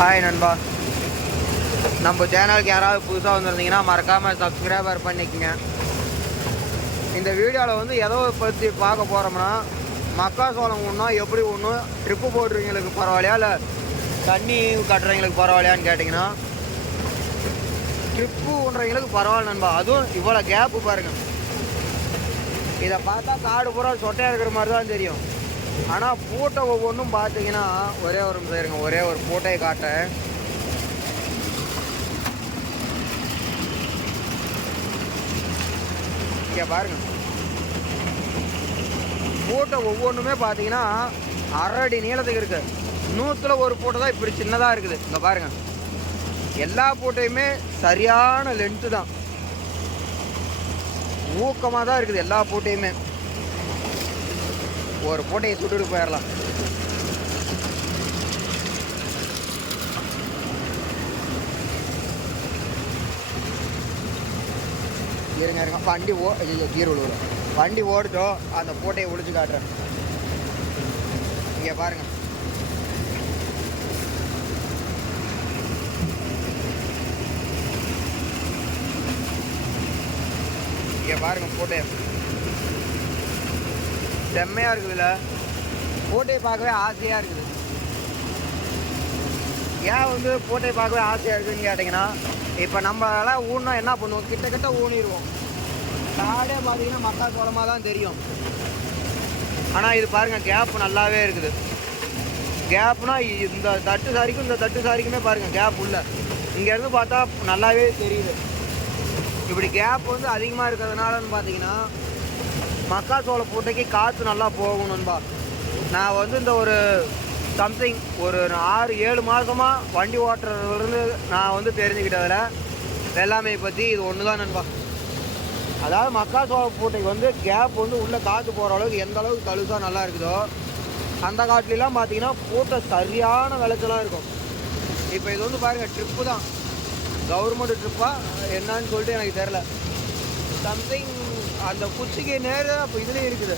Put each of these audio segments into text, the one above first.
Hi நண்பா. நம்ம சேனலுக்கு யாராவது புதுசாக வந்திருந்தீங்கன்னா மறக்காமல் சப்ஸ்கிரைபர் பண்ணிக்கோங்க. இந்த வீடியோவில் வந்து எதோ பற்றி பார்க்க போகிறோம்னா மக்காசோளம் ஒன்றா எப்படி ஒன்று ட்ரிப்பு போடுறவங்களுக்கு பரவாயில்லையா இல்லை தண்ணி கட்டுறவங்களுக்கு பரவாயில்லையான்னு கேட்டிங்கன்னா ட்ரிப்பு ஒன்றவங்களுக்கு பரவாயில்ல நண்பா. அதுவும் இவ்வளோ கேப்பு பாருங்கள் இதை பார்த்தா காடு பூரா சொட்டையாக இருக்கிற மாதிரி தான் தெரியும். ஆனால் பூட்டை ஒவ்வொன்றும் பார்த்தீங்கன்னா ஒரே ஒரு நிமிஷம் இருங்க ஒரே ஒரு பூட்டையை காட்டேன் இங்கே பாருங்க. பூட்டை ஒவ்வொன்றுமே பார்த்தீங்கன்னா அரை அடி நீளத்துக்கு இருக்கு. நூற்றுல ஒரு பூட்டை தான் இப்படி சின்னதாக இருக்குது. இங்கே பாருங்க. எல்லா பூட்டையுமே சரியான லென்த்து தான். ஊக்கமாக தான் இருக்குது எல்லா பூட்டையுமே. ஒரு பூட்டையை சுட்டுட்டு போயிடலாம். இருங்க இருங்க. வண்டி ஓ ஐயோ கீர் வண்டி ஓடுதோ அந்த பூட்டையை ஒழிச்சு காட்டுறேன். இங்கே பாருங்க. இங்கே பாருங்க பூட்டையை செம்மையாக இருக்குதுல்ல பூட்டையை பார்க்கவே ஆசையாக இருக்குது. ஏன் வந்து பூட்டையை பார்க்கவே ஆசையாக இருக்குதுன்னு கேட்டிங்கன்னா இப்போ நம்மளால் ஊனா என்ன பண்ணுவோம்? கிட்ட கிட்ட ஊனிடுவோம். காடே பார்த்தீங்கன்னா மக்கா குளமாக தான் தெரியும். ஆனால் இது பாருங்கள் கேப் நல்லாவே இருக்குது. கேப்னா இந்த தட்டு சாரிக்கும் இந்த தட்டு சாரிக்குமே பாருங்கள் கேப் உள்ள. இங்கேருந்து பார்த்தா நல்லாவே தெரியுது. இப்படி கேப் வந்து அதிகமாக இருக்கிறதுனாலன்னு பார்த்தீங்கன்னா மக்காச்சோள பூட்டைக்கு காற்று நல்லா போகும் நண்பா. நான் வந்து இந்த ஒரு சம்திங் ஒரு ஆறு ஏழு மாதமாக வண்டி ஓட்டுறதுலேருந்து நான் வந்து தெரிஞ்சுக்கிட்டதில் வெள்ளாமை பற்றி இது ஒன்று தான் நண்பா. அதாவது மக்காச்சோள பூட்டைக்கு வந்து கேப் வந்து உள்ளே காற்று போகிற அளவுக்கு எந்த அளவுக்கு கழுசாக நல்லா இருக்குதோ அந்த காட்டிலலாம் பார்த்தீங்கன்னா பூட்டை சரியான விளைச்சலாக இருக்கும். இப்போ இது வந்து பாருங்கள் ட்ரிப்பு தான். கவர்மெண்ட் ட்ரிப்பாக என்னன்னு சொல்லிட்டு எனக்கு தெரில சம்திங் அந்த குச்சிக்கு நேரம் அப்போ இதுலேயும் இருக்குது.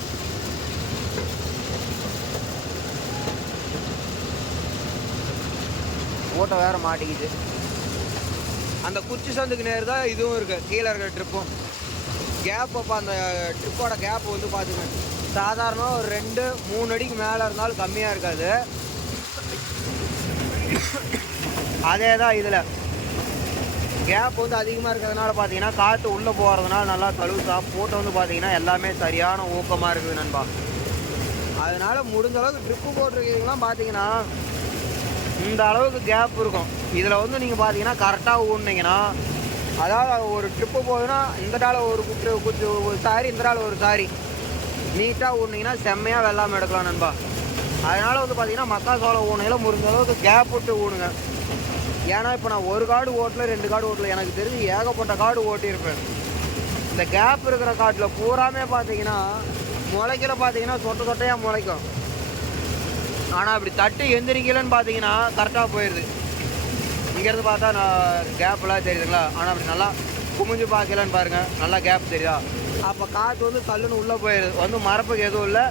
ஓட்டை வேற மாட்டிக்கிச்சு அந்த குச்சி சந்துக்கு நேர் தான் இதுவும் இருக்கு. கீழே இருக்கிற ட்ரிப்பும். கேப் அப்போ அந்த ட்ரிப்போட கேப் வந்து பார்த்துங்க சாதாரண ஒரு ரெண்டு மூணு அடிக்கு மேலே இருந்தாலும் கம்மியாக இருக்காது. அதே தான் இதில். கேப் வந்து அதிகமாக இருக்கிறதுனால பார்த்தீங்கன்னா காற்று உள்ளே போகிறதுனால நல்லா தழுவுசா போட்டோ வந்து பார்த்தீங்கன்னா எல்லாமே சரியான ஊக்கமாக இருக்குது நண்பா. அதனால் முடிஞ்ச அளவுக்கு ட்ரிப்பு போட்டிருக்கீங்களாம் பார்த்தீங்கன்னா இந்த அளவுக்கு கேப் இருக்கும். இதில் வந்து நீங்கள் பார்த்தீங்கன்னா கரெக்டாக ஊடினீங்கன்னா அதாவது ஒரு ட்ரிப்பு போகுதுன்னா இந்த டால ஒரு குற்று குச்சி ஒரு சாரி இந்த டால ஒரு சாரி. நீட்டாக ஊடினீங்கன்னா செம்மையாக வெள்ளாமல் எடுக்கலாம் நண்பா. அதனால் வந்து பார்த்தீங்கன்னா மக்காசோளம் ஊனையில் முடிஞ்ச அளவுக்கு கேப் விட்டு ஊடுங்க ஏன்னா இப்போ நான் ஒரு காடு ஓட்டல ரெண்டு காடு ஓட்டல. எனக்கு தெரிஞ்சு ஏகப்பட்ட காடு ஓட்டியிருப்பேன். இந்த கேப் இருக்கிற காட்டில் பூராமே பார்த்தீங்கன்னா முளைக்கல பார்த்தீங்கன்னா சொட்ட சொட்டையாக முளைக்கும். ஆனால் அப்படி தட்டு எந்திரிக்கலன்னு பார்த்தீங்கன்னா கரெக்டாக போயிடுது இங்கேருந்து பார்த்தா நான் கேப்லாம் தெரியுதுங்களா? ஆனால் அப்படி நல்லா குமிஞ்சு பார்க்கலன்னு பாருங்கள் நல்லா கேப் தெரியுதா? அப்போ காற்று வந்து தள்ளுன்னு உள்ளே போயிடுது வந்து மரப்புக்கு எதுவும் இல்லை.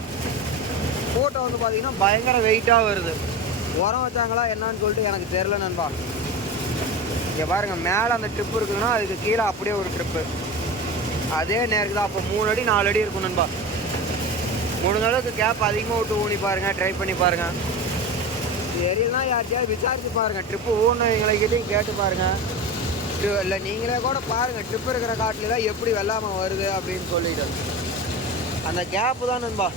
ஃபோட்டோ வந்து பார்த்தீங்கன்னா பயங்கர வெயிட்டாக வருது. உரம் வச்சாங்களா என்னன்னு சொல்லிட்டு எனக்கு தெரில நண்பா. இங்கே பாருங்கள் மேலே அந்த ட்ரிப்பு இருக்குதுன்னா அதுக்கு கீழே அப்படியே ஒரு ட்ரிப்பு அதே நேருக்கு தான் அப்போ மூணு அடி நாலு அடி இருக்கும் நண்பா. முடிஞ்ச அளவுக்கு கேப் அதிகமாக விட்டு ஊனி பாருங்கள் ட்ரை பண்ணி பாருங்கள் தெரியலாம் யார்கிட்டயாவது விசாரித்து பாருங்கள் ட்ரிப்பு ஊனவங்களைக்கிட்டையும் கேட்டு பாருங்கள் இல்லை நீங்களே கூட பாருங்கள் ட்ரிப் இருக்கிற காட்டில் தான் எப்படி வெள்ளாமல் வருது அப்படின்னு சொல்லிட்டு. அந்த கேப்பு தான் நண்பா.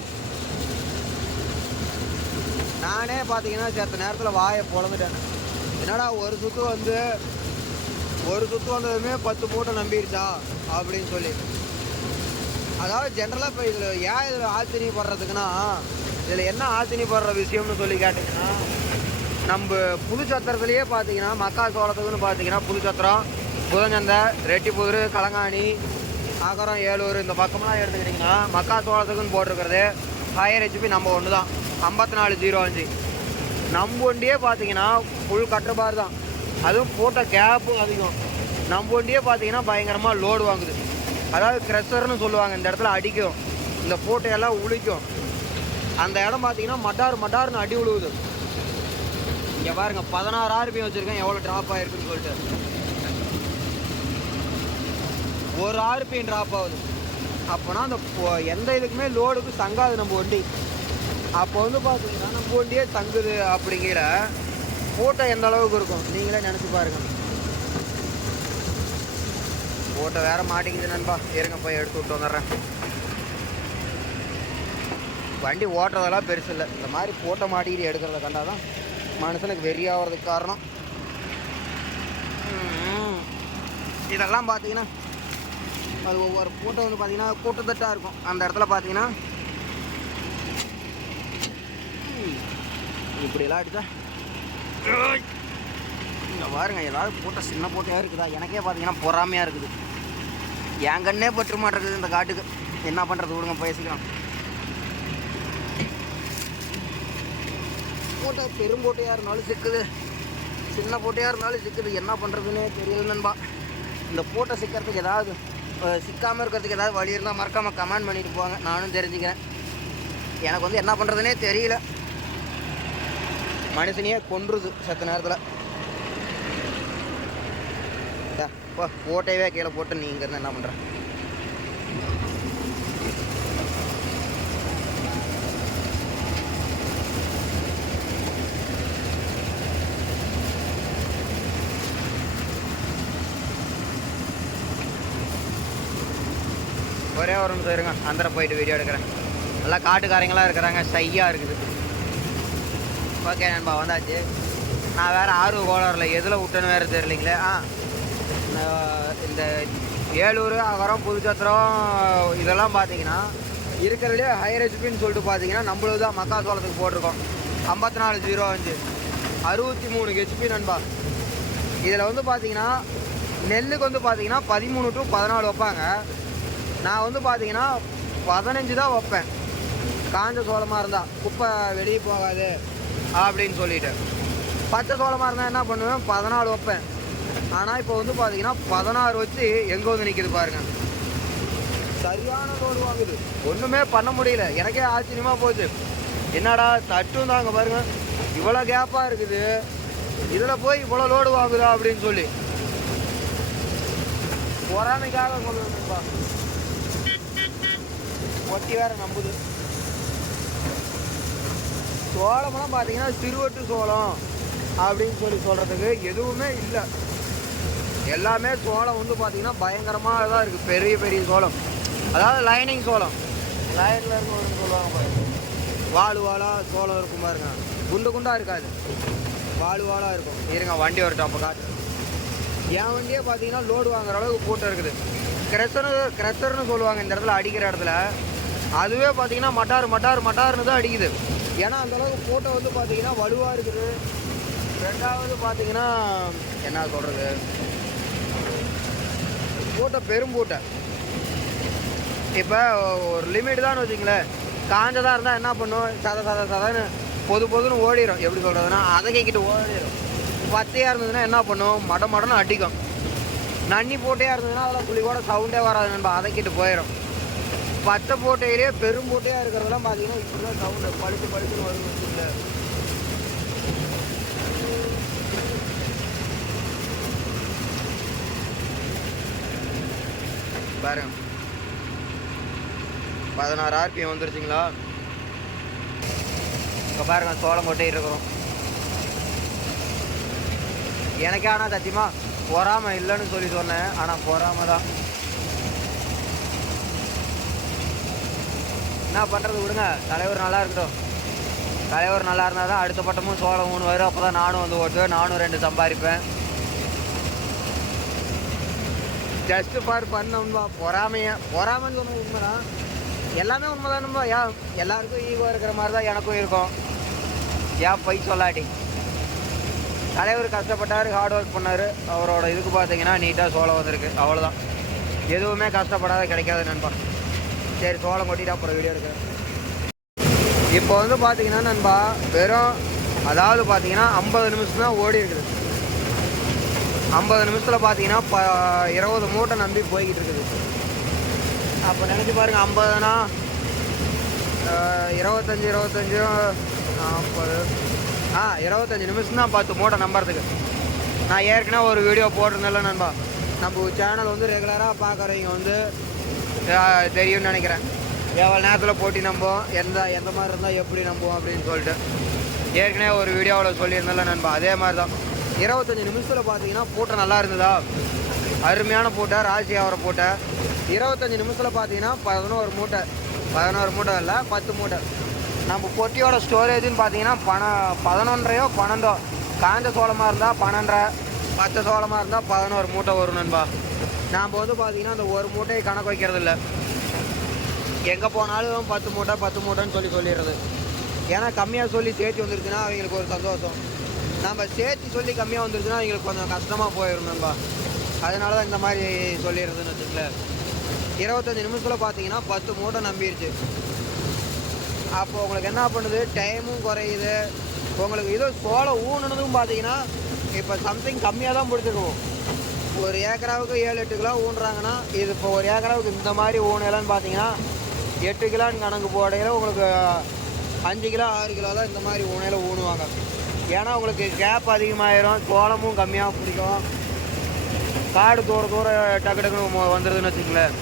நானே பார்த்தீங்கன்னா சேர்த்த நேரத்தில் வாயை பொழந்துட்டேன் என்னடா ஒரு சுற்று வந்து ஒரு சுத்து வந்ததுமே பத்து மூட்டை நம்பிடுச்சா அப்படின்னு சொல்லி. அதாவது ஜென்ரலாக இப்போ இதில் ஏன் இதில் ஆச்சரியப்படுறதுக்குன்னா இதில் என்ன ஆச்சரியப்படுற விஷயம்னு சொல்லி கேட்டிங்கன்னா நம்ம புதுச்சத்திரத்துலேயே பார்த்தீங்கன்னா மக்கா சோளத்துக்குன்னு பார்த்தீங்கன்னா புதுச்சத்திரம் புதஞ்சந்தை ரெட்டிப்புதூர் கலங்காணி அகரம் ஏலூர் இந்த பக்கம்லாம் எடுத்துக்கிட்டிங்கன்னா மக்கா சோளத்துக்குன்னு போட்டிருக்கிறது ஹையர் ஹெச்பி நம்ம ஒன்று தான் ஐம்பத்தி நாலு ஜீரோ அஞ்சு. நம்ம ஒண்டியே பார்த்தீங்கன்னா ஃபுல் கட்டுப்பாடு தான் அதுவும் போட்ட கேப்பும் அதிகம். நம்ம வண்டியே பார்த்தீங்கன்னா பயங்கரமாக லோடு வாங்குது. அதாவது க்ரெஷர்னு சொல்லுவாங்க இந்த இடத்துல அடிக்கும். இந்த போட்டையெல்லாம் உழிக்கும் அந்த இடம் பார்த்தீங்கன்னா மட்டார் மட்டார்னு அடி உழுவுது. இங்கே பாருங்க பதினாறு ஆர்பிஎம் வச்சுருக்கேன் எவ்வளோ ட்ராப் ஆகிருக்குன்னு சொல்லிட்டு. ஒரு ஆர்பிஎம் ட்ராப் ஆகுது. அப்போனா அந்த எந்த இதுக்குமே லோடுக்கு தங்காது நம்ம வண்டி. அப்போ வந்து பார்த்தீங்கன்னா நம்ம வண்டியே தங்குது அப்படிங்கிற ஃபோட்டோ எந்த அளவுக்கு இருக்கும்? நீங்களே நினச்சி பாருங்க. ஓட்டை வேறு மாட்டிக்கிது நண்பா. இருங்க போய் எடுத்து விட்டு வந்துடுறேன். வண்டி ஓட்டுறதெல்லாம் பெருசு இல்லை. இந்த மாதிரி ஃபோட்டோ மாட்டிக்கிட்டு எடுக்கிறத கண்டாதான் மனுஷனுக்கு வெறியாகிறதுக்கு காரணம். இதெல்லாம் பார்த்தீங்கன்னா அது ஒவ்வொரு கூட்டம் வந்து பார்த்தீங்கன்னா கூட்டத்தட்டாக இருக்கும். அந்த இடத்துல பார்த்தீங்கன்னா இப்படிலாம் இப்படியெல்லாம் இங்கே பாருங்க ஏதாவது போட்ட சின்ன போட்டையாக இருக்குதா? எனக்கே பார்த்தீங்கன்னா பொறாமையாக இருக்குது. என் கண்ணே பற்று மாட்டேங்குது இந்த காட்டுக்கு. என்ன பண்ணுறது விடுங்க பேசிக்கலாம். போட்டோ பெரும் போட்டையாக இருந்தாலும் சிக்குது. சின்ன போட்டையாக இருந்தாலும் சிக்குது. என்ன பண்ணுறதுன்னே தெரியல நண்பா. இந்த போட்டை சிக்கிறதுக்கு ஏதாவது சிக்காமல் இருக்கிறதுக்கு ஏதாவது வழி இருந்தால் மறக்காமல் கமெண்ட் பண்ணிட்டு போங்க. நானும் தெரிஞ்சுக்கிறேன். எனக்கு வந்து என்ன பண்ணுறதுனே தெரியல. மனுஷனையே கொன்றுது சத்த நேரத்தில். போ போட்டையவே கீழே போட்டு நீ இங்கேருந்து என்ன பண்ணுற ஒரே ஒரு நிமிஷம் இருங்க அந்த போயிட்டு வீடியோ எடுக்கிறேன். நல்லா காட்டுக்காரங்களாம் இருக்கிறாங்க ஷையாக இருக்குது. ஓகே நண்பா வந்தாச்சு? நான் வேறு ஆர்வ கோளாறுல எதில் விட்டேன்னு வேறு தெரியலைங்களே. ஆ இந்த ஏலூர் அகரம் புதுச்சத்திரம் இதெல்லாம் பார்த்தீங்கன்னா இருக்கிறதுலே ஹையர் ரெசிபின்னு சொல்லிட்டு பார்த்தீங்கன்னா நம்மளும் தான் மக்காசோளத்துக்கு போட்டிருக்கோம். ஐம்பத்தி நாலு ஜீரோ அஞ்சு. அறுபத்தி மூணு ஹெச்பி நண்பா. இதில் வந்து பார்த்தீங்கன்னா நெல்லுக்கு வந்து பார்த்தீங்கன்னா பதிமூணு டு பதினாலு வைப்பாங்க. நான் வந்து பார்த்தீங்கன்னா பதினஞ்சு தான் வைப்பேன். காஞ்ச சோளமாக இருந்தால் குப்பை வெளியே போகாது. அப்படின்னு சொல்லிட்டு பச்சை சோளமாக இருந்தால் என்ன பண்ணுவேன்? பதினாலு வைப்பேன். ஆனால் இப்போ வந்து பார்த்தீங்கன்னா பதினாறு வச்சு எங்கே வந்து நிற்கிது பாருங்க. சரியான லோடு வாங்குது ஒன்றுமே பண்ண முடியல. எனக்கே ஆச்சரியமாக போச்சு. என்னடா தட்டும் தாங்க பாருங்க. இவ்வளோ கேப்பாக இருக்குது. இதில் போய் இவ்வளோ லோடு வாங்குதா அப்படின்னு சொல்லி. பொறாமைக்காக சொல்லுவேன்ப்பா ஒட்டி வேற நம்புது. சோளமெல்லாம் பார்த்தீங்கன்னா சிறுவட்டு சோளம் அப்படின்னு சொல்லி சொல்கிறதுக்கு எதுவுமே இல்லை. எல்லாமே சோளம் வந்து பார்த்தீங்கன்னா பயங்கரமாக தான் இருக்குது பெரிய பெரிய சோளம். அதாவது லைனிங் சோளம். லைனில் இருக்கணும்னு சொல்லுவாங்க பாருங்க. வாழு வாழாக சோளம் இருக்கும் பாருங்க. குண்டு குண்டாக இருக்காது. வாழு வாழாக இருக்கும். இருங்க வண்டி வரட்டும் அப்போ காட்டு. என் வண்டியே பார்த்தீங்கன்னா லோடு வாங்குற அளவுக்கு கூட்டம் இருக்குது. கிரெசரு கிரெஷர்னு சொல்லுவாங்க இந்த இடத்துல அடிக்கிற இடத்துல. அதுவே பார்த்தீங்கன்னா மட்டார் மட்டார் மட்டார்னு தான் அடிக்குது. ஏன்னா அந்த அளவுக்கு வந்து பார்த்தீங்கன்னா வலுவாக இருக்குது. ரெண்டாவது பார்த்தீங்கன்னா என்ன சொல்கிறது பூட்டை பெரும் பூட்டை இப்போ ஒரு லிமிட் தான் வச்சுங்களேன் காஞ்சதாக இருந்தால் என்ன பண்ணும்? சத சத சதன்னு பொது பொதுன்னு ஓடிடும் எப்படி சொல்கிறதுனா அதகைக்கிட்டு ஓடிடும் பச்சையாக இருந்ததுன்னா என்ன பண்ணும்? மட மடன்னு அடிக்கும். நன்னி போட்டையாக இருந்ததுன்னா அதெல்லாம் துளி கூட சவுண்டே வராது நண்பா. அதக்கிட்டு போயிடும் பச்சை போட்டையிலே பெரும் போட்டையாக இருக்கிறதெல்லாம் பார்த்தீங்கன்னா இப்படி தான் சவுண்டு பழுத்து பழுத்துன்னு வரும் வச்சுங்களேன் பாருங்க. பதினாறு ஆர்பிஎம் வந்துருச்சுங்களா? இப்போ பாருங்க சோளம் கொட்டிட்டு இருக்கிறோம். எனக்கே ஆனால் சத்தியமாக பொறாமல் இல்லைன்னு சொல்லி சொன்னேன். ஆனால் பொறாமல் தான் என்ன பண்ணுறது விடுங்க. தலைவர் நல்லா இருக்கட்டும். தலைவர் நல்லா இருந்தால் தான் அடுத்த பட்டமும் சோளம் மூணு வரும் அப்போ தான் நானும் வந்து ஓட்டுவேன். நானும் ரெண்டு சம்பாதிப்பேன். ஜஸ்ட் ஃபார் பண்ணோம்பா பொறாமையா? பொறாமைன்னு சொன்ன உண்மைதான். எல்லாமே உண்மைதானும்பா யா எல்லாருக்கும் ஈகோ இருக்கிற மாதிரி தான் எனக்கும் இருக்கும். ஏன் பை சொல்லாட்டி? தலைவர் கஷ்டப்பட்டார் ஹார்ட் ஒர்க் பண்ணார். அவரோட இதுக்கு பார்த்தீங்கன்னா நீட்டாக சோளம் வந்திருக்கு. அவ்வளோதான் எதுவுமே கஷ்டப்படாத கிடைக்காது நண்பன். சரி சோளம் கொட்டிட்டு அப்புறம் வீடியோ எடுக்கிறேன். இப்போ வந்து பார்த்தீங்கன்னா நண்பா வெறும் அதாவது பார்த்தீங்கன்னா ஐம்பது நிமிஷம் தான் ஓடி இருக்குது. ஐம்பது நிமிஷத்தில் பார்த்தீங்கன்னா ப இருபது மூட்டை நம்பி போய்கிட்டு இருக்குது. அப்போ நினச்சி பாருங்க ஐம்பதுனா இருபத்தஞ்சி இருபத்தஞ்சி நாற்பது ஆ இருபத்தஞ்சி நிமிஷம் தான் பத்து மூட்டை நம்புறதுக்கு. நான் ஏற்கனவே ஒரு வீடியோ போட்டிருந்தேன்ல நண்பா. நம்ம சேனல் வந்து ரெகுலராக பார்க்குறவங்க வந்து தெரியும்னு நினைக்கிறேன். எவ்வளோ நேரத்தில் போட்டி நம்புவோம்? எந்த எந்த மாதிரி இருந்தால் எப்படி நம்புவோம் அப்படின்னு சொல்லிட்டு. ஏற்கனவே ஒரு வீடியோவில் சொல்லியிருந்தேன்ல நண்பா. அதே மாதிரி தான் இருபத்தஞ்சி நிமிஷத்தில் பார்த்தீங்கன்னா பூட்டை நல்லா இருந்ததா? அருமையான பூட்டை ராசி அவரை பூட்டை. இருபத்தஞ்சி நிமிஷத்தில் பார்த்தீங்கன்னா பதினோரு மூட்டை. பதினோரு மூட்டை இல்லை பத்து மூட்டை. நம்ம பொட்டியோட ஸ்டோரேஜ்னு பார்த்தீங்கன்னா பண பதினொன்றையோ பன்னெண்டோ. காஞ்ச சோளமாக இருந்தால் பன்னெண்டரை பச்சை சோளமாக இருந்தால் பதினோரு மூட்டை வரும் நண்பா. நாம் வந்து பார்த்தீங்கன்னா அந்த ஒரு மூட்டையை கணக்கு வைக்கிறது இல்லை. எங்கே போனாலும் பத்து மூட்டை பத்து மூட்டைன்னு சொல்லி சொல்லிடுறது. ஏன்னா கம்மியாக சொல்லி சேர்த்து வந்துருச்சுன்னா அவங்களுக்கு ஒரு சந்தோஷம். நம்ம சேர்த்து சொல்லி கம்மியாக வந்துருச்சுன்னா அவங்களுக்கு கொஞ்சம் கஷ்டமாக போயிடும் நண்பா. அதனால தான் இந்த மாதிரி சொல்லிடுறதுன்னு வச்சுக்கல இருபத்தஞ்சி நிமிஷத்தில் பார்த்தீங்கன்னா பத்து மூட்டை நம்பிடுச்சு அப்போ உங்களுக்கு என்ன பண்ணுது? டைமும் குறையுது. உங்களுக்கு இது சோளம் ஊனுனதும் பார்த்தீங்கன்னா இப்போ சம்திங் கம்மியாக தான் பிடிச்சிருக்கும். ஒரு ஏக்கராவுக்கு ஏழு எட்டு கிலோ ஊன்றாங்கன்னா இது இப்போ ஒரு ஏக்கராவுக்கு இந்த மாதிரி ஊனையிலன்னு பார்த்தீங்கன்னா எட்டு கிலோன்னு கணக்கு போடையில் உங்களுக்கு அஞ்சு கிலோ ஆறு கிலோ தான் இந்த மாதிரி ஊனையில் ஊனுவாங்க. ஏன்னா உங்களுக்கு கேப் அதிகமாயிரும் சோளமும் கம்மியாக பிடிக்கும். காடு தூர தூர டக்கு டக்குன்னு வந்துடுதுன்னு வச்சுக்கங்களேன்.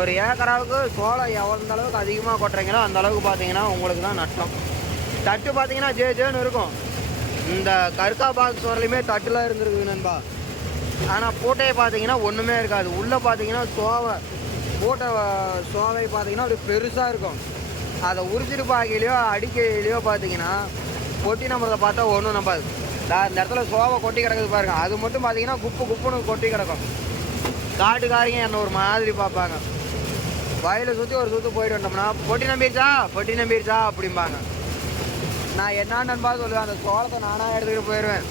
ஒரு ஏக்கராவுக்கு சோளம் எவ்வளோ அளவுக்கு அதிகமாக கொட்டுறீங்களோ அந்த அளவுக்கு பார்த்தீங்கன்னா உங்களுக்கு தான் நஷ்டம். தட்டு பார்த்தீங்கன்னா ஜே ஜேன்னு இருக்கும். இந்த கருக்கா பாக்ஸ் வரலையுமே தட்டுலாம் இருந்திருக்குது நண்பா. ஆனால் பூட்டையை பார்த்தீங்கன்னா ஒன்றுமே இருக்காது. உள்ளே பார்த்தீங்கன்னா சோவை பூட்டை சோவை பார்த்தீங்கன்னா அப்படி பெருசாக இருக்கும். அதை உரிச்சிட்டு பார்க்கலையோ அடிக்கையிலையோ பார்த்தீங்கன்னா கொட்டி நம்புறதை பார்த்தா ஒன்றும் நம்பாது. இந்த இடத்துல சோவை கொட்டி கிடக்குது பாருங்க. அது மட்டும் பார்த்தீங்கன்னா குப்பு குப்புன்னு கொட்டி கிடக்கும். காட்டுக்காரங்க என்ன ஒரு மாதிரி பார்ப்பாங்க. வயலை சுற்றி ஒரு சுற்று போயிட்டு வந்தோம்னா பொட்டி நம்பிடுச்சா பொட்டி நம்பிடுச்சா அப்படிம்பாங்க. நான் என்ன நண்பா சொல்லுவேன் அந்த சோளத்தை நானாக எடுத்துகிட்டு போயிடுவேன்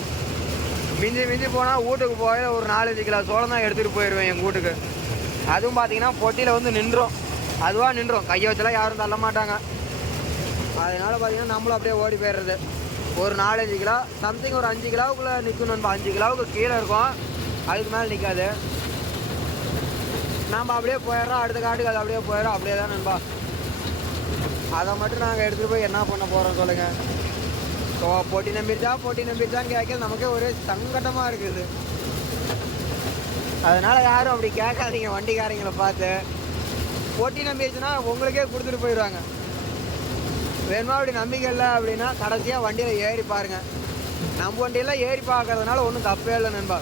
மிஞ்சி மிஞ்சி போனால் வீட்டுக்கு போய் ஒரு நாலஞ்சு கிலோ சோளம் தான் எடுத்துகிட்டு போயிடுவேன் எங்கள் வீட்டுக்கு. அதுவும் பார்த்தீங்கன்னா பொட்டியில் வந்து நின்றோம். அதுவாக நின்றோம். கையை வச்செல்லாம் யாரும் தள்ள மாட்டாங்க. அதனால பார்த்தீங்கன்னா நம்மளும் அப்படியே ஓடி போயிடுறது. ஒரு நாலஞ்சு கிலோ சம்திங் ஒரு அஞ்சு கிலோவுக்குள்ளே நிற்கும் நண்பா. அஞ்சு கிலோவுக்கு கீழே இருக்கும். அதுக்கு மேலே நிற்காது நம்ம அப்படியே போயிடுறோம். அடுத்த காட்டுக்கு அது அப்படியே போயிடும். அப்படியே தான் நண்பா. அதை மட்டும் நாங்கள் எடுத்துகிட்டு போய் என்ன பண்ண போகிறோம் சொல்லுங்கள் ஸோ போட்டி நம்பிடுச்சா போட்டி நம்பிடுச்சான்னு கேட்க நமக்கே ஒரே சங்கடமாக இருக்குது. அதனால் யாரும் அப்படி கேட்காதீங்க வண்டிக்காரங்களை பார்த்து. போட்டி நம்பிடுச்சுன்னா உங்களுக்கே கொடுத்துட்டு போயிடுவாங்க. வேணுமா அப்படி நம்பிக்கை இல்லை அப்படின்னா கடைசியாக வண்டியில் ஏறி பாருங்கள் நம்ம வண்டியெல்லாம் ஏறி பார்க்கறதுனால ஒன்றும் தப்பே இல்லை நண்பா.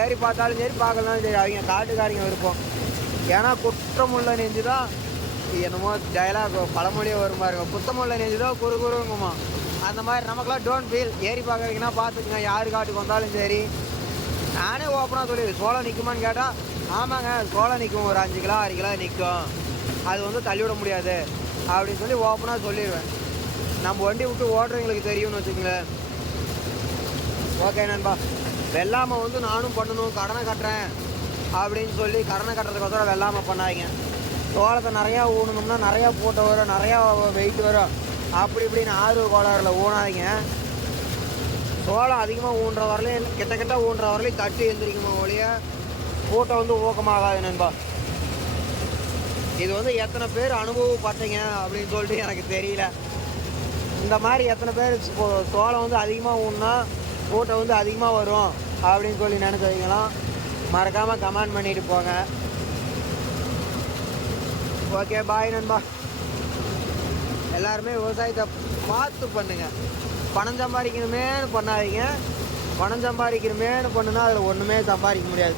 ஏறி பார்த்தாலும் சரி பார்க்கலனாலும் சரி அவங்க காட்டுக்காரங்க விருப்பம். ஏன்னா குற்றமுள்ள நெஞ்சு தான் என்னமோ டயலாக் பழமொழியே வரும் பாருங்க புத்தமல்ல நெஞ்சுதோ குறு குறுங்குமா? அந்த மாதிரி நமக்குலாம் டோன்ட் ஃபீல் ஏறி பார்க்குறீங்கன்னா பார்த்துக்குங்க. யார் காட்டுக்கு வந்தாலும் சரி. நானே ஓப்பனாக சொல்லிடுவேன் சோளம் நிற்குமான்னு கேட்டால் ஆமாங்க சோளம் நிற்கும் ஒரு அஞ்சு கிலோ ஆறு கிலோ நிற்கும் அது வந்து தள்ளிவிட முடியாது. அப்படின்னு சொல்லி ஓப்பனாக சொல்லிடுவேன். நம்ம வண்டி விட்டு ஓடுறவங்களுக்கு தெரியும்னு வச்சுக்கோங்களேன். ஓகே நண்பா. வெள்ளாமை வந்து நானும் பண்ணணும். கடனை கட்டுறேன். அப்படின்னு சொல்லி கடனை கட்டுறதுக்கோசரம் வெள்ளாமை பண்ணாதீங்க. சோளத்தை நிறையா ஊனணும்னா நிறையா போட்டு வரும் நிறையா வெயிட் வரும். அப்படி இப்படின்னு ஆறு கோளாறில் ஊனாதீங்க. சோளம் அதிகமாக ஊன்ற வரலையும் கிட்ட கிட்ட ஊன்ற வரலையும் தட்டு எந்திரிக்குமா ஒழிய கூட்டம் வந்து ஊக்கமாகாது நண்பா. இது வந்து எத்தனை பேர் அனுபவப்பட்டீங்க அப்படின்னு சொல்லிட்டு எனக்கு தெரியல. இந்த மாதிரி எத்தனை பேர் சோளம் வந்து அதிகமாக ஊன்னா கூட்டம் வந்து அதிகமாக வரும் அப்படின்னு சொல்லி நினச்சவங்களாம் மறக்காமல் கமெண்ட் பண்ணிட்டு போங்க. ஓகே பாய் நண்பா. எல்லாருமே விவசாயத்தை பார்த்து பண்ணுங்கள் பணம் சம்பாதிக்கணுமேனு பண்ணாதீங்க. பணம் சம்பாதிக்கணுமேனு பண்ணுனா அதில் ஒன்றுமே சம்பாதிக்க முடியாது.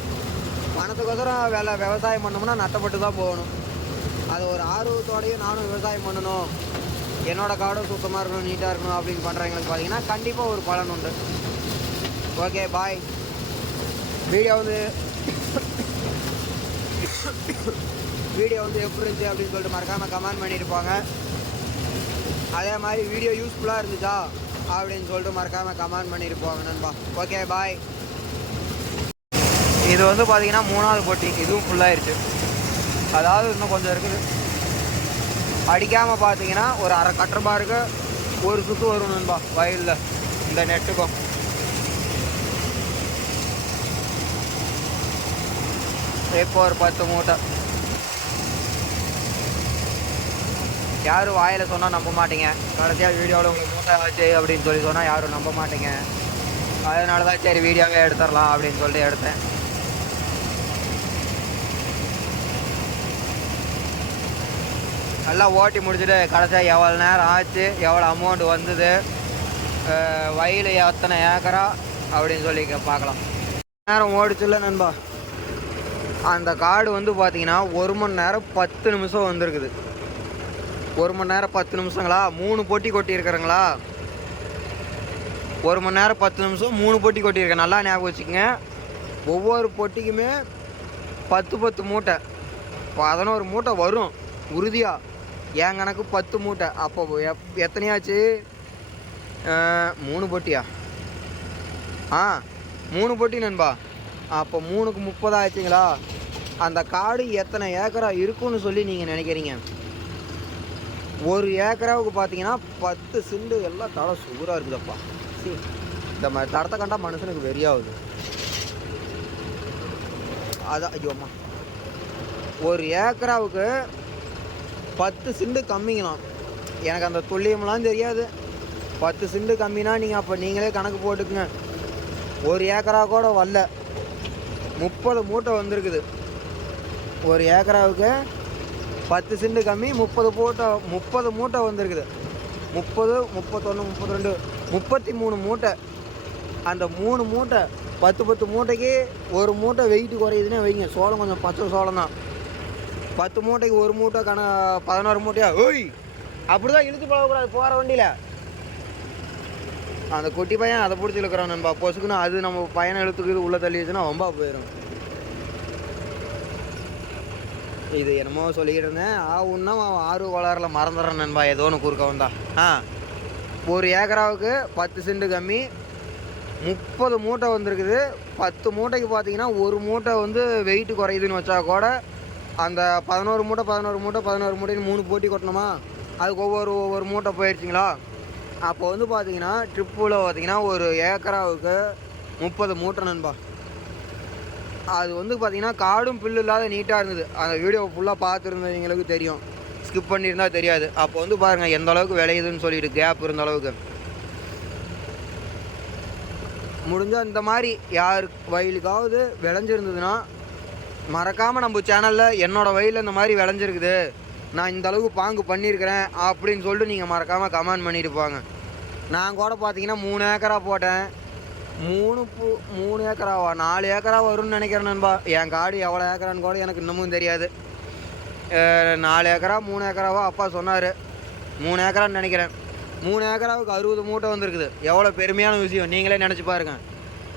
பணத்துக்கோசரம் வேலை விவசாயம் பண்ணோம்னா நட்டப்பட்டு தான் போகணும். அது ஒரு ஆர்வத்தோடையும் நானும் விவசாயம் பண்ணணும். என்னோட காடும் சுத்தமாக இருக்கணும் நீட்டாக இருக்கணும் அப்படின்னு பண்ணுறவங்களுக்கு பார்த்தீங்கன்னா கண்டிப்பாக ஒரு பலன் உண்டு. ஓகே பாய் வீடியோ வந்து வீடியோ வந்து எப்படி இருந்துச்சு அப்படின்னு சொல்லிட்டு மறக்காமல் கமெண்ட் பண்ணிட்டு போங்க அதே மாதிரி வீடியோ யூஸ்ஃபுல்லாக இருந்துச்சா அப்படின்னு சொல்லிட்டு மறக்காமல் கமெண்ட் பண்ணிட்டு போங்க நண்பா. ஓகே பாய் இது வந்து பார்த்தீங்கன்னா மூணாவது போட்டி. இதுவும் ஃபுல்லாகிருச்சு அதாவது இன்னும் கொஞ்சம் இருக்குது. அடிக்காமல் பார்த்தீங்கன்னா ஒரு அரை கட்டர் பாருக்கு ஒரு சுற்று வரும் நண்பா. வயலில். இந்த நெட்டுக்கும். இப்போ ஒரு பத்து மூட்டை. யாரும் வாயில் சொன்னால் நம்ப மாட்டீங்க. கடைசியாக வீடியோவில் உங்களுக்கு மூட்டை ஆச்சு அப்படின்னு சொல்லி சொன்னால் யாரும் நம்ப மாட்டீங்க. அதனால தான் சரி வீடியோவே எடுத்துடலாம் அப்படின்னு சொல்லிட்டு எடுத்தேன். நல்லா ஓட்டி முடிச்சுட்டு கடைசியாக எவ்வளோ நேரம் ஆச்சு எவ்வளோ அமௌண்ட் வந்தது வயலு வயல் எத்தனை ஏக்கரா அப்படின்னு சொல்லி பார்க்கலாம். நேரம் ஓடிச்சுல்ல நண்பா. அந்த காடு வந்து பார்த்தீங்கன்னா ஒரு மணி நேரம் பத்து நிமிஷம் வந்திருக்குது. ஒரு மணி நேரம் பத்து நிமிஷங்களா? மூணு போட்டி கொட்டியிருக்கிறங்களா? ஒரு மணி நேரம் பத்து நிமிஷம் மூணு போட்டி கொட்டியிருக்கேன். நல்லா ஞாபகம் வச்சுக்கோங்க. ஒவ்வொரு பொட்டிக்குமே பத்து பத்து மூட்டை. பதினோரு மூட்டை வரும். உறுதியாக என் கணக்கு பத்து மூட்டை. அப்போ எப் எத்தனையாச்சு? மூணு பொட்டியா? ஆ மூணு பொட்டி நண்பா. அப்போ மூணுக்கு முப்பது ஆச்சுங்களா அந்த காடு எத்தனை ஏக்கரா இருக்குன்னு சொல்லி நீங்கள் நினைக்கிறீங்க? ஒரு ஏக்கராவுக்கு பார்த்தீங்கன்னா பத்து சிண்டு எல்லாம் தலை சுகராக இருக்குதப்பா. சரி இந்த மாதிரி தடத்தை கண்டா மனுஷனுக்கு வெறியாகுது. அதான் ஐயோம்மா ஒரு ஏக்கராவுக்கு பத்து சிண்டு கம்மிங்களாம். எனக்கு அந்த துல்லியம்லாம் தெரியாது. பத்து சிண்டு கம்மினா நீங்கள் அப்போ நீங்களே கணக்கு போட்டுக்குங்க. ஒரு ஏக்கரா கூட வரல. முப்பது மூட்டை வந்திருக்குது. ஒரு ஏக்கராவுக்கு பத்து சென்ட் கம்மி முப்பது மூட்டை முப்பது மூட்டை வந்திருக்குது. முப்பது முப்பத்தொன்று முப்பத்தி ரெண்டு முப்பத்தி மூணு மூட்டை. அந்த மூணு மூட்டை பத்து பத்து மூட்டைக்கு ஒரு மூட்டை வெயிட்டு குறையுதுன்னே வைங்க. சோளம் கொஞ்சம் பச்சை சோளம் தான். பத்து மூட்டைக்கு ஒரு மூட்டை கண பதினோரு மூட்டையா? ஓய்! அப்படி தான் இழுத்து போகக்கூடாது போகிற வண்டியில். அந்த குட்டி பையன் அதை பிடிச்சி இழுக்கிறான் நண்பா பொசுக்குன்னு அது நம்ம பையனை இழுத்துக்கு உள்ளே தள்ளிடுச்சுன்னா ரொம்ப போயிடும் இது என்னமோ சொல்லிக்கிட்டு இருந்தேன். ஆ உன்னும் அவன் ஆறு கோளாறுல மறந்துடுறேன் நண்பா ஏதோ ஒன்று குறுக்க வந்தா ஆ ஒரு ஏக்கராவுக்கு பத்து சென்ட் கம்மி முப்பது மூட்டை வந்திருக்குது. பத்து மூட்டைக்கு பார்த்தீங்கன்னா ஒரு மூட்டை வந்து வெயிட் குறையுதுன்னு வச்சா கூட அந்த பதினோரு மூட்டை பதினோரு மூட்டை பதினோரு மூட்டைன்னு மூணு போட்டி கொட்டணுமா? அதுக்கு ஒவ்வொரு ஒவ்வொரு மூட்டை போயிடுச்சிங்களா? அப்போ வந்து பார்த்தீங்கன்னா ட்ரிப்பில் பார்த்தீங்கன்னா ஒரு ஏக்கராவுக்கு முப்பது மூட்டை நண்பா. அது வந்து பார்த்திங்கன்னா காடும் புல்லு இல்லாத நீட்டாக இருந்தது. அந்த வீடியோ ஃபுல்லாக பார்த்துருந்தவங்களுக்கு தெரியும். ஸ்கிப் பண்ணியிருந்தா தெரியாது. அப்போ வந்து பாருங்கள் எந்த அளவுக்கு விளையுதுன்னு சொல்லிட்டு கேப் இருந்த அளவுக்கு. முடிஞ்சால் இந்த மாதிரி யார் வயலுக்காவது விளைஞ்சிருந்ததுன்னா மறக்காமல் நம்ம சேனலில் என்னோட வயலில் இந்த மாதிரி விளைஞ்சிருக்குது. நான் இந்த அளவுக்கு பாங்கு பண்ணியிருக்கிறேன் அப்படின்னு சொல்லிட்டு நீங்கள் மறக்காமல் கமெண்ட் பண்ணிட்டு போங்க. நான் கூட பார்த்தீங்கன்னா மூணு ஏக்கராக போட்டேன். மூணு பூ மூணு ஏக்கராவா? நாலு ஏக்கரா வரும்னு நினைக்கிறேன் நண்பா. என் காடு எவ்வளோ ஏக்கரான்னு கூட எனக்கு இன்னமும் தெரியாது. நாலு ஏக்கரா மூணு ஏக்கராவா அப்பா சொன்னார். மூணு ஏக்கரான்னு நினைக்கிறேன். மூணு ஏக்கராவுக்கு அறுபது மூட்டை வந்திருக்குது. எவ்வளோ பெருமையான விஷயம். நீங்களே நினச்சி பாருங்க.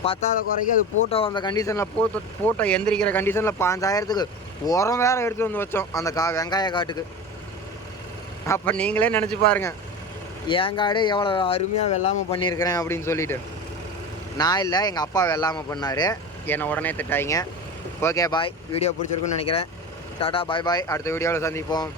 பத்தாத குறைக்கு அது பூட்டை வந்த கண்டிஷனில் பூத்த பூட்டை எந்திரிக்கிற கண்டிஷனில் பாஞ்சாயிரத்துக்கு உரம் வேறு எடுத்து வந்து வச்சோம் அந்த கா வெங்காய காட்டுக்கு. அப்போ நீங்களே நினச்சி பாருங்கள் என் காடே எவ்வளோ அருமையாக வெள்ளாமல் பண்ணியிருக்கிறேன் அப்படின்னு சொல்லிட்டு. நான் இல்லை எங்கள் அப்பா வெள்ளாமல் பண்ணார். என்னை உடனே திட்டாங்க ஓகே பாய் வீடியோ பிடிச்சிருக்குன்னு நினைக்கிறேன். டாடா பாய் பாய் அடுத்த வீடியோவில் சந்திப்போம்.